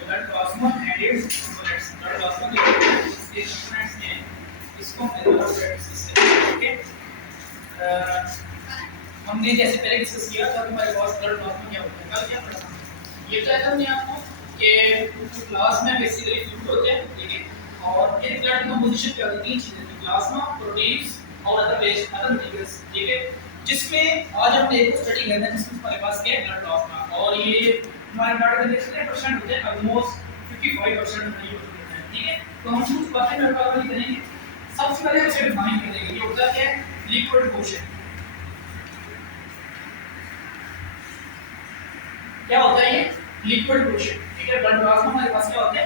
Blood plasma and it's components, blood plasma के इसके components हैं, इसको हम इलेक्ट्रोलाइटिस कहते हैं। ओके, हमने जैसे पहले डिस्कस किया था हमारे पास ब्लड प्लाज्मा क्या होता है, कल क्या पढ़ा था, ये बताया था हमने आपको कि प्लाज्मा बेसिकली फ्लूइड होते हैं, ठीक है, और ये ब्लड कंपोजिशन क्या होती है, तीन चीजें होती हैं, प्लाज्मा, प्रोटीन्स और अदर वेस्ट अदर मटेरियल्स, ठीक है, जिसमें आज हमने एक स्टडी करना है जिसमें हमारे पास क्या है ब्लड प्लाज्मा, और ये हमारे ब्लड के कितने परसेंट होते हैं, ऑलमोस्ट 55% नहीं होते हैं, ठीक है। तो हम कुछ बातें ब्लड प्लाज्मा की करेंगे। सबसे पहले हम इसे डिफाइन करेंगे, ये होता है लिक्विड पोर्शन। क्या होता है ये लिक्विड पोर्शन, ठीक है। ब्लड प्लाज्मा हमारे पास क्या होता है,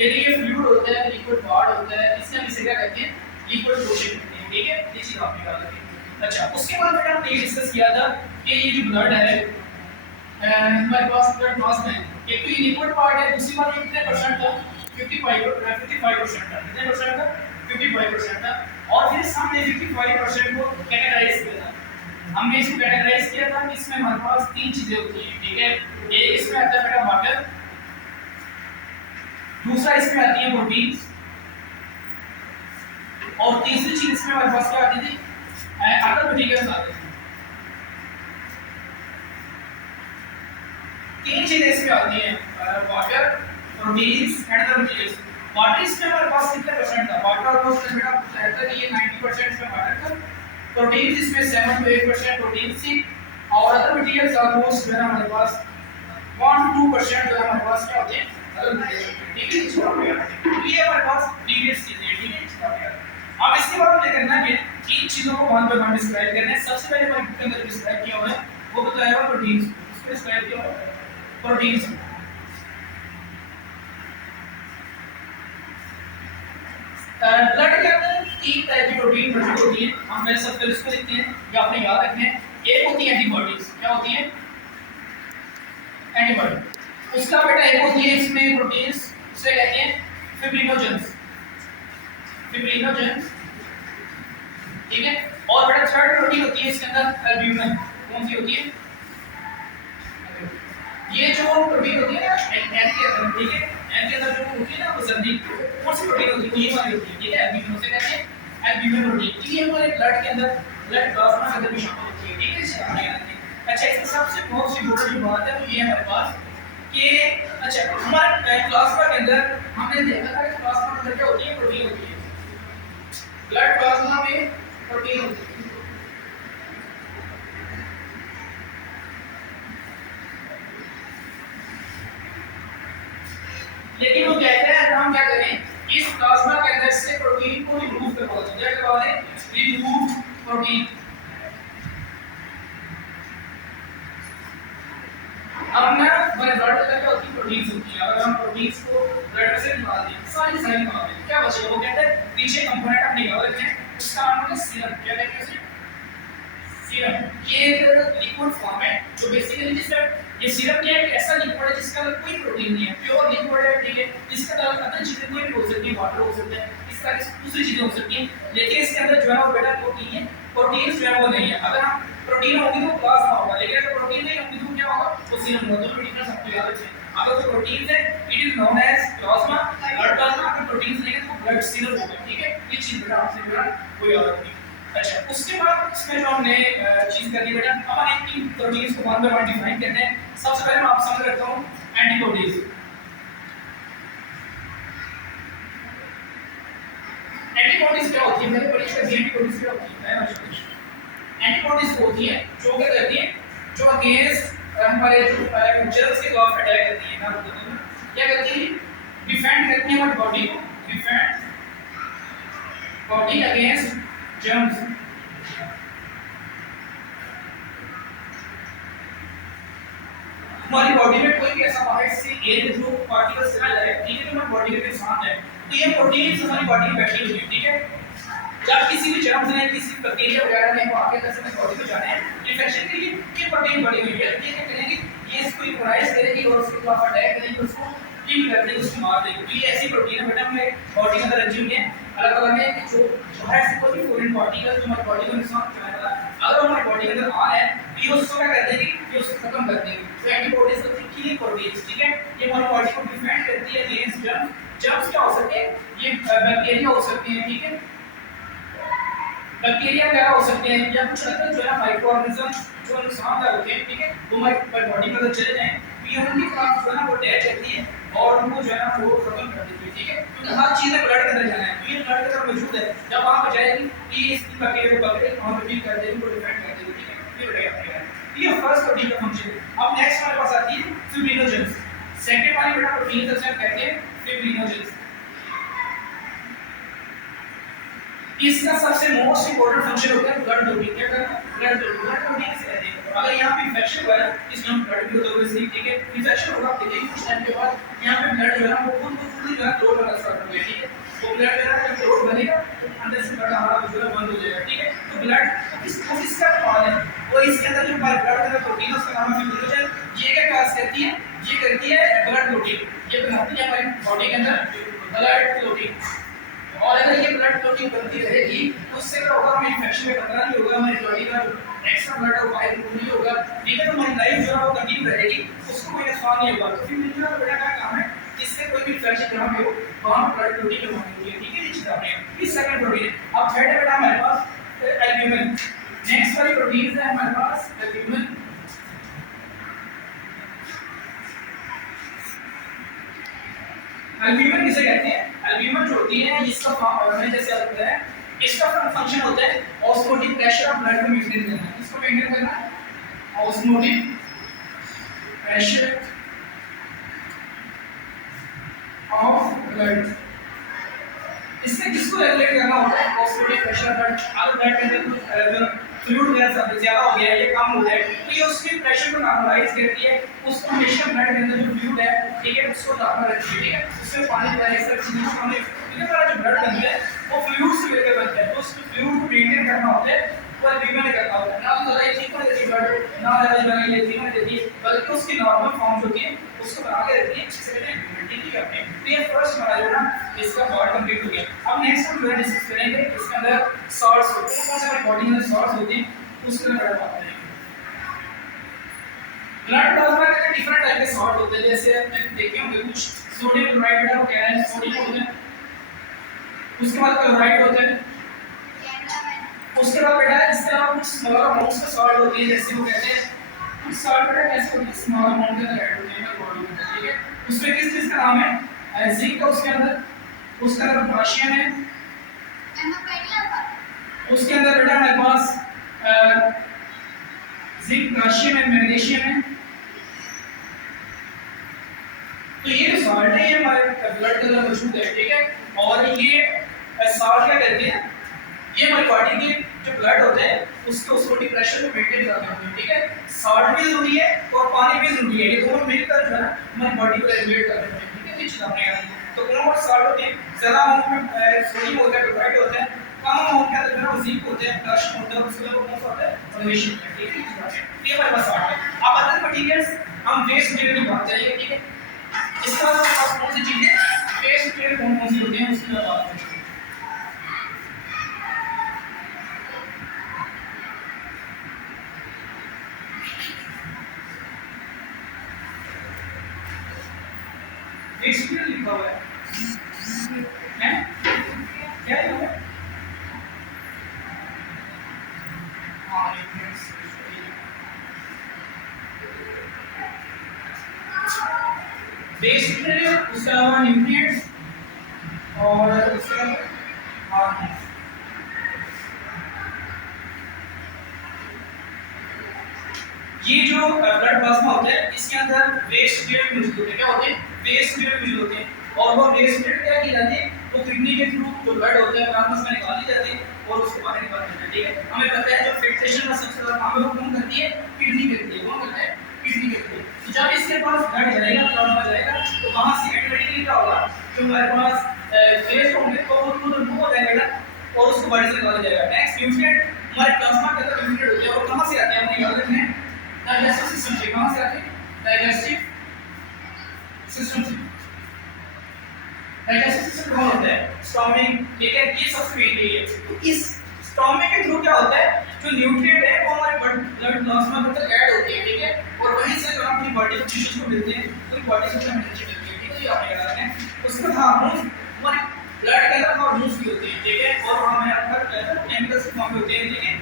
यदि ये फ्लूइड होता है, लिक्विड पार्ट होता है, इससे हम इसे क्या कहते हैं, लिक्विड पोर्शन कहते हैं, ठीक है, ये चीज आपने याद रखनी है। अच्छा, उसके बाद बेटा हमने ये डिस्कस किया था कि ये जो ब्लड है हमारे पास ब्लड प्लाज्मा है, एक तो ये लिक्विड पार्ट है, दूसरी बात ये कितने परसेंट था, 55% था, कितने परसेंट था, 55% था, और फिर हमने 55% को कैटेगराइज किया था। हमने इसको कैटेगराइज किया था कि इसमें हमारे पास तीन चीजें होती हैं, ठीक है, एक इसमें आता है बेटा वाटर, दूसरा इसमें आती है प्रोटीन्स, और तीसरी चीज इसमें हमारे पास क्या आती थी, अदर मटेरियल्स आते थे। तीन चीजें इसमें आती हैं, water, proteins and other materials. Water इसमें हमारे पास कितने परसेंट था, वाटर ऑलमोस्ट बेटा रहता है ये 90% इसमें वाटर था, प्रोटीन्स इसमें 7 to 8% प्रोटीन्स थी, और अदर मटेरियल्स ऑलमोस्ट जो है हमारे पास 1 to 2% जो है हमारे पास क्या होते हैं, अदर मटेरियल्स, ठीक है। ये हमारे पास प्रीवियस चीजें हैं, ठीक है। अब इसके बाद क्या करना है, इन चीजों को वन बाय वन डिस्क्राइब करना है। सबसे पहले हमारे बुक के अंदर डिस्क्राइब किया हुआ है वो बताया हुआ प्रोटीन्स, इसको डिस्क्राइब किया हुआ है प्रोटीन्स। ब्लड के अंदर तीन टाइप की प्रोटीन मौजूद होती है, हम पहले सबसे पहले इसको लिखते हैं या आपने याद रखना है। एक होती है एंटीबॉडीज, क्या होती है, एंटीबॉडी। उसका बेटा एक होती है इसमें प्रोटीन्स, उसे कहते हैं फिब्रिनोजेंस, फिब्रिनोजेंस, ठीक है। और बेटा थर्ड प्रोटीन होती है इसके अंदर एल्ब्यूमिन, कौन सी होती है, ये जो प्रोटीन होती है ना एन के अंदर, ठीक है, एन के अंदर जो होती है ना वो जल्दी कौन सी प्रोटीन होती है, ये वाली होती है, ठीक है, एल्ब्यूमिन उसे कहते हैं एल्ब्यूमिन प्रोटीन। ये हमारे ब्लड के अंदर ब्लड प्लाज्मा के अंदर भी शामिल होती है, ठीक है, इसे हमने याद रखना है। अच्छा, इसकी सबसे बहुत इम्पोर्टेंट बात है तो ये हमारे पास कि अच्छा हमारे प्लाज्मा के अंदर हमने देखा था कि प्लाज्मा के अंदर क्या होती है, प्रोटीन होती है, ब्लड प्लाज्मा में प्रोटीन होती है। लेकिन वो कहते हैं हम क्या करें, इस प्लाज्मा के अंदर से प्रोटीन को रिमूव करवा दें, क्या करवा दें, रिमूव प्रोटीन। अब ना हमारे ब्लड के अंदर क्या होती है, प्रोटीन्स होती है, अगर हम प्रोटीन्स को ब्लड में से निकाल दें, सारी निकाल दें, क्या बचेगा, वो कहते हैं पीछे कंपोनेंट हम निकाल देते हैं, उसका नाम है सीरम, क्या कहते हैं उसे, सीरम। ये एक लिक्विड फॉर्म है जो बेसिकली जिसमें ये सीरम क्या है, ऐसा लिक्विड है जिसका अंदर कोई प्रोटीन नहीं है, प्योर लिक्विड है, ठीक है, इसका अंदर चीजें कोई भी हो सकती है, वाटर हो सकता है, इस तरह की दूसरी चीजें हो सकती हैं, लेकिन इसके अंदर जो है वो बेटा प्रोटीन है, प्रोटीन जो है वो नहीं है। अगर हम प्रोटीन होगी तो प्लाज्मा होगा, लेकिन अगर प्रोटीन नहीं होगी तो क्या होगा, वो सीरम होगा। तो डिफरेंस आपको याद रखना है, अगर तो प्रोटीन है it is known as plasma, blood plasma, अगर प्रोटीन नहीं है तो ब्लड सीरम होगा, ठीक है, ये चीज बेटा आपसे बेटा कोई याद रखनी है। अच्छा, उसके बाद इसमें जो हमने चीज करनी बेटा, हमारे तीन प्रोटीन्स को वन बाय वन डिफाइन करने हैं। सबसे पहले मैं आपसे समझ रखता हूं एंटीबॉडीज। एंटीबॉडीज क्या होती है, मैंने पढ़ी है एंटीबॉडीज क्या होती है, एंटीबॉडीज होती है जो क्या करती है, जो अगेंस्ट हमारे जर्म्स के खिलाफ अटैक करती है, क्या करती है, डिफेंड करती है हमारी बॉडी को, डिफेंड बॉडी अगेंस्ट जर्म्स। हमारी बॉडी में कोई भी ऐसा बाहर से एयर के थ्रू पार्टिकल्स आ जाए, ठीक है, तो हमारी बॉडी के नुकसान है, तो ये प्रोटीन्स हमारी बॉडी में बैठी हुई है, ठीक है। जब किसी भी जर्म्स ने किसी बैक्टीरिया वगैरह ने वो आके अंदर से बॉडी में जाने हैं इन्फेक्शन के लिए, ये प्रोटीन बड़ी हुई है, ये क्या करेंगे, ये इसको यूटिलाइज करेगी और उसके खिलाफ अटैक करेगी, उसको किल कर देगी, उसको मार देगी। तो ये ऐसी प्रोटीन है बेटा हमारे बॉडी के अंदर रखी हुई है, अलग अलग है कि जो बाहर से कोई भी फॉरेन पार्टिकल जो हमारी बॉडी को नुकसान पहुंचाएगा, अगर हमारी बॉडी के अंदर आ रहा है तो ये उसको क्या कर देगी, ये उसको खत्म कर देगी। तो एंटीबॉडीज होती है किलिंग प्रोटीन, ठीक है, ये हमारी बॉडी को डिफेंड करती है अगेंस्ट जर्म्स। जर्म्स क्या हो सकते हैं, ये बैक्टीरिया हो सकते हैं, ठीक है, बैक्टीरिया वगैरह हो सकते हैं, या कुछ अलग जो है माइक्रो ऑर्गेनिज्म जो नुकसानदायक होते हैं, ठीक है, वो हमारी बॉडी में अगर चले जाएं तो ये उनकी खिलाफ जो है ना वो अटैच करती है और उनको जो है ना वो खत्म कर देती है, ठीक है, क्योंकि हर चीज़ ब्लड के अंदर जाना है, तो ये ब्लड के अंदर मौजूद है, जब वहाँ पे जाएगी कि इस बैक्टीरिया को पकड़े वहाँ पे डील कर देगी, वो डिफेंड कर देगी, ठीक है, ये बढ़िया। ये फर्स्ट प्रोटीन का फंक्शन है। अब नेक्स्ट हमारे पास आती है फिब्रिनोजेंस। सेकंड वाली बेटा प्रोटीन से कहते हैं फिब्रिनोजेंस। इसका सबसे मोस्ट इंपोर्टेंट फंक्शन होता है ब्लड क्लॉटिंग। क्या करना, ब्लड क्लॉटिंग से कहते हैं। अगर यहाँ पे इन्फेक्शन हुआ है, इसमें हम ब्लड भी होता है, ठीक है, इन्फेक्शन होगा, आप देखेंगे कुछ टाइम के बाद यहाँ पे ब्लड जो है वो खुद जो है क्लॉट होना स्टार्ट हो गया, ठीक है, वो ब्लड जो है क्लॉट बनेगा तो अंदर से ब्लड हमारा जो है बंद हो जाएगा, ठीक है, तो ब्लड इसका कमाल है, और इसके अंदर जो ब्लड का प्रोटीन है उसका नाम है फिब्रिनोजन। ये क्या कार्य करती है, ये करती है ब्लड क्लॉटिंग, ये बनाती है हमारी बॉडी के अंदर ब्लड क्लॉटिंग। और अगर ये ब्लड क्लॉटिंग बनती रहेगी तो उससे क्या होगा, हमें इन्फेक्शन का खतरा नहीं होगा, हमारी बॉडी का एक्स्ट्रा ब्लड और बाहर नहीं होगा, ठीक है, तो हमारी लाइफ जो है वो कंटिन्यू रहेगी, उसको कोई नुकसान नहीं होगा। तो फिर मिलना तो बेटा क्या काम है, इससे कोई भी इन्फेक्शन जहाँ पे हो वहाँ ब्लड क्लॉटिंग होनी है, ठीक है, ये चीज़ आपने इस सेकंड प्रोटीन। अब थर्ड है बेटा हमारे पास एल्ब्यूमिन। नेक्स्ट वाली प्रोटीन है हमारे पास एल्ब्यूमिन। एल्ब्यूमिन किसे कहते हैं, एल्ब्यूमिन जो होती है इसका मैंने जैसे आपको बताया, इसका फंक्शन होता है ऑस्मोटिक प्रेशर ऑफ ब्लड को मेंटेन करना। इसको मेंटेन करना ऑस्मोटिक प्रेशर ऑफ ब्लड। इससे किसको रेगुलेट करना होता है, ऑस्मोटिक प्रेशर ऑफ ब्लड। अगर ब्लड के अंदर फ्लूइड वगैरह ज्यादा हो गया, ये कम हो जाए तो ये उसके प्रेशर को नॉर्मलाइज करती है, उसको हमेशा ब्लड के अंदर जो फ्लूइड है, ठीक है, उसको नॉर्मल रखती है, ठीक है, उससे पानी वगैरह सब चीजें हमें, ठीक है, हमारा जो ब्लड बनता है वो फ्लूइड से मिलकर बनता है, तो उस फ्लूइड को मेंटेन करना होता है, वो एल्ब्यूमिन करना होता है। ना तो ज़्यादा ठीक होने देती ब्लड, ना ज़्यादा बनाई लेती है देती, बल्कि उसकी नॉर्मल फॉर्म होती है उसको बना के रखती है, जिससे एल्ब्यूमिन, ठीक है, अपने तो ये फर्स्ट हमारा जो ना इसका पार्ट कंप्लीट हो गया। अब नेक्स्ट हम जो है डिस्कस करेंगे इसके अंदर सॉल्ट्स होते हैं, कौन से हमारी बॉडी में सॉल्ट्स होते हैं उसके बारे में बात करेंगे। ब्लड प्लाज्मा के अंदर डिफरेंट टाइप के सॉल्ट होते हैं, जैसे आपने देखे होंगे कुछ सोडियम क्लोराइड बेटा वो कह रहे हैं सोडियम होता है, उसके बाद क्लोराइड होता है, उसके बाद बेटा इस तरह कुछ स्मॉल अमाउंट्स का सॉल्ट होती है, जैसे वो कहते हैं कुछ सॉल्ट बेटा कैसे होते हैं, स्मॉल अमाउंट के अंदर ऐड होते हैं बॉडी में, ठीक है, उसमें किस चीज का नाम है, जिंक का उसके अंदर, उसके अंदर पोटेशियम है, उसके अंदर बेटा हमारे पास जिंक, कैल्शियम है, मैग्नीशियम है। तो ये जो सॉल्ट है ये हमारे ब्लड के अंदर मौजूद है, ठीक है, और ये सॉल्ट क्या करते हैं, ये हमारी बॉडी के जो ब्लड होते हैं उसके ऑस्मोटिक प्रेशर को मेंटेन करते हैं, ठीक है, सॉल्ट भी जरूरी है और पानी भी जरूरी है, ये दोनों मिलकर जो है हमारी बॉडी को रेगुलेट करते हैं, ठीक है, ये चीज आपने याद रखनी। तो कौन कौन सॉल्ट होते हैं, ज्यादा अमाउंट में सोडियम होता है, क्लोराइड होता है, कम अमाउंट के अंदर जो जिंक होते हैं, कैल्शियम होता है, उसके अलावा कौन सा होता है, मैग्नीशियम, ठीक है, ये हमारे पास सॉल्ट है। अब अदर मटेरियल्स हम वेस्ट मटेरियल की बात करेंगे, ठीक है, इसके बाद हमारे पास कौन सी चीजें वेस्ट मटेरियल कौन कौन सी होती हैं उसकी बात करेंगे। वेस्ट मटेरियल लिखा हुआ है क्या लिखा हुआ है, हाँ वेस्ट मटेरियल, उसके अलावा न्यूट्रिएंट्स और उसके अलावा ये जो ब्लड प्लाज्मा होता है इसके अंदर वेस्ट मटेरियल मौजूद होते हैं, क्या होते हैं, वेस्ट मटेरियल मौजूद होते हैं, और वो वेस्ट मटेरियल क्या की जाती है, वो किडनी के थ्रू जो ब्लड होता है प्लाज्मा से निकाली जाती है और उसको बाहर निकाल देते हैं, ठीक है, हमें पता है जो फिल्ट्रेशन का सबसे ज्यादा काम है वो कौन करती है, किडनी करती है, कौन करता है, किडनी करती है। तो जब इसके पास ब्लड जाएगा, प्लाज्मा जाएगा, तो वहां से ऑटोमेटिकली क्या होगा, जो हमारे पास वेस्ट होंगे तो वो खुद रिमूव हो जाएगा और उसको बॉडी से निकाला जाएगा। नेक्स्ट न्यूट्रिएंट हमारे प्लाज्मा के अंदर न्यूट्रिएंट होते हैं और कहां से आते हैं, हमने याद रखना है डाइजेस्टिव सिस्टम से, कहां से आते हैं, डाइजेस्टिव सिस्टम से। डाइजेस्टिव सिस्टम कौन होता है, स्टोमक, ठीक है, ये सबसे मेन है। तो इस स्टोमक के थ्रू क्या होता है, जो न्यूट्रिएंट है वो हमारे ब्लड प्लाज्मा के अंदर ऐड होती है, ठीक है, और वहीं से जो अपनी बॉडी को टिश्यूज को मिलते हैं, तो बॉडी से हमें एनर्जी मिलती है, ठीक है, ये आपने कहा है। उसके बाद हार्मोन्स, हमारे ब्लड के अंदर हार्मोन्स भी होते हैं, ठीक है, और हमें अंदर केमिकल्स फॉर्म होते हैं, ठीक है,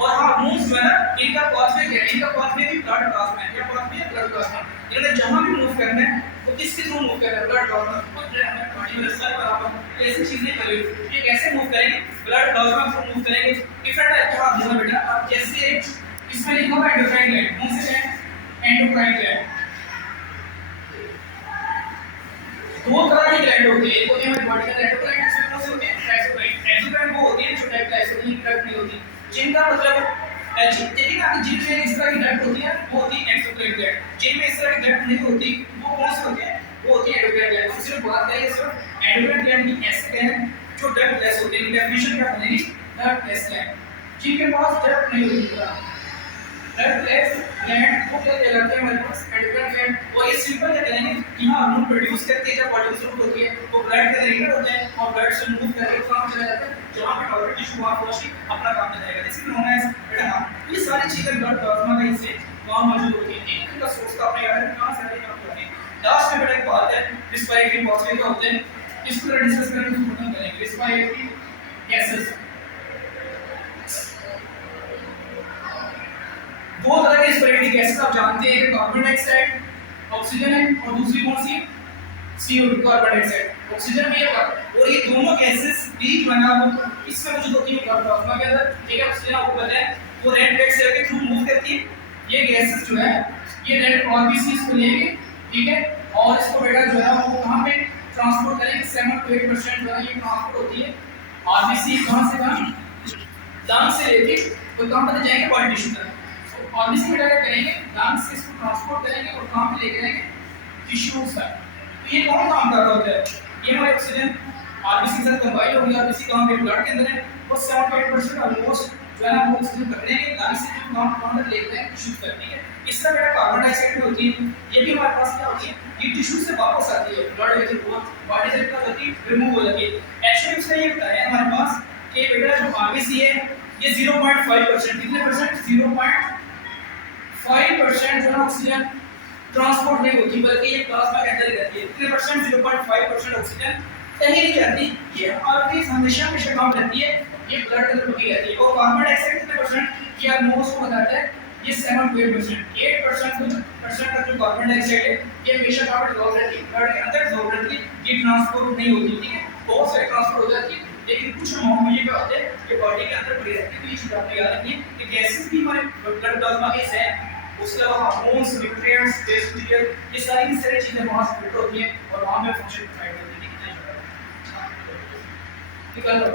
और हार्मोन्स जो है ना, इनका पाथवे क्या है, इनका पाथवे भी ब्लड प्लाज्मा है, क्या पाथवे है, ब्लड प्लाज्मा। इन्हें जहां भी मूव करना है तो किसके थ्रू मूव करना है, ब्लड प्लाज्मा, तो जो हमें बॉडी में रिसर्च बराबर ऐसी चीजें करी, ये कैसे मूव करेंगे, ब्लड प्लाज्मा थ्रू मूव करेंगे। डिफरेंट टाइप के हार्मोन है बेटा, अब जैसे इसमें लिखा हुआ है एंडोक्राइन ग्लैंड, कौन से ग्लैंड, एंडोक्राइन ग्लैंड। दो तरह के ग्लैंड होते हैं, एक होते हैं हमारी बॉडी का एंडोक्राइन, दूसरे कौन से होते हैं, एक्सोक्राइन। एक्सोक्राइन वो होती है जो टाइप का एक्सोक्राइन ड्रग नहीं होती, जिनका मतलब देखिए ना, जिनमें इस तरह की ड्रग होती है वो होती है एक्सोक्राइन ग्लैंड, जिनमें इस तरह की ड्रग नहीं होती वो कौन से होते हैं, वो होती है एंडोक्राइन ग्लैंड। तो सिर्फ बात है सिर्फ एंडोक्राइन ग्लैंड की ऐसे ग्लैंड जो ड्रग लेस होते हैं, डेफिनेशन क्या बनेगी, ड्रग लेस ग्लैंड, जिनके पास ड्रग नहीं होती। ड्रग लेस ग्लैंड को क्या कहलाते हैं हमारे पास, एंडोक्राइन ग्लैंड। और ये सिंपल क्या कहेंगे कि हाँ हार्मोन प्रोड्यूस करती है, जब बॉडी में जरूरत होती है वो ब्लड के अंदर इनर होते हैं और ब्लड से मूव करके कहाँ चला जाता है, जहाँ पे टॉयलेट टिश्यू वहाँ पहुँच अपना काम कर जाएगा। दिस इज नोन एज बेटा, ये सारी चीजें ब्लड प्लाज्मा के हिस्से वहाँ मौजूद होती हैं। एक इनका सोर्स का अपने याद है कहाँ से काम करते हैं। लास्ट में बेटा एक बात है, रिस्पिरेटरी पाथवे क्या होते हैं, इसको डिस्कस करके खत्म करेंगे। रिस्पिरेटरी गैसेस, दो तरह के रिस्पिरेटरी गैसेस आप जानते हैं, कार्बन डाइऑक्साइड ऑक्सीजन है और दूसरी कौन सी, CO2 कार्बन डाइऑक्साइड, ऑक्सीजन भी है। और ये दोनों गैसेस भी बना इसमें मौजूद होती है ब्लड प्लाज्मा के अंदर, ठीक है। ऑक्सीजन आपको पता है वो रेड ब्लड सेल के थ्रू मूव करती है, ये गैसेस जो है ये रेड आरबीसी को लेंगे, ठीक है, और इसको बेटा जो है वो कहां पे ट्रांसपोर्ट करेंगे, 7 to 8% जो है ये ट्रांसपोर्ट होती है आरबीसी, कहां से कहां, लंग से लेके और कहां पर जाएंगे, बॉडी टिश्यू तक। ऑब्वियसली बेटा क्या करेंगे, लंग से इसको ट्रांसपोर्ट करेंगे और कहां पे लेके जाएंगे, टिश्यूज तक। तो ये कौन काम कर रहा होता है, ये हमारे ऑक्सीजन आरबीसी के साथ कंबाइन होगी, आरबीसी कहां पे, ब्लड के अंदर है, वो 7 to 8% ऑलमोस्ट जो है ना वो ऑक्सीजन पकड़ेंगे, लंग से जो कहां तक लेके जाएंगे, टिश्यूज तक, ठीक है। इस तरह बेटा कार्बन डाइऑक्साइड भी होती है, ये भी हमारे पास क्या होती है, ये टिश्यू से वापस आती है, ब्लड के थ्रू बॉडी से क्या होती है, रिमूव हो जाती है। एक्चुअली उसने ये बताया हमारे पास कि बेटा जो आरबीसी है ये 0.5%, कितने परसेंट, 0.5% जो है ऑक्सीजन ट्रांसपोर्ट नहीं होती, बल्कि ये प्लाज्मा के अंदर ही रहती है। कितने परसेंट, 0.5% ऑक्सीजन कहीं नहीं जाती, ये आरबीसी हमेशा हमेशा काम करती है, ये ब्लड के अंदर रुकी रहती है। और कार्बन डाइऑक्साइड कितने परसेंट, ये ऑलमोस्ट को बताता है ये 7 to 8%, 8% का जो कार्बन डाइऑक्साइड है ये हमेशा कहां पर डिसॉल्व रहती है, ब्लड के अंदर डिसॉल्व रहती है, ये ट्रांसपोर्ट नहीं होती, ठीक है। बहुत सारे ट्रांसपोर्ट हो जाती है, लेकिन कुछ अमाउंट में ये क्या होता है, ये बॉडी के अंदर पड़ी रहती है। तो ये चीज आपने याद रखनी है कि गैसेस भी हमारे ब्लड प्लाज्मा के हिस्से हैं, उसके अलावा हार्मोन्स, न्यूट्रिएंट्स, टेस्ट मटेरियल, ये सारी चीजें वहां से फिल्टर होती हैं और वहां पे फंक्शन प्रोवाइड करती है, ठीक है। निकल लो।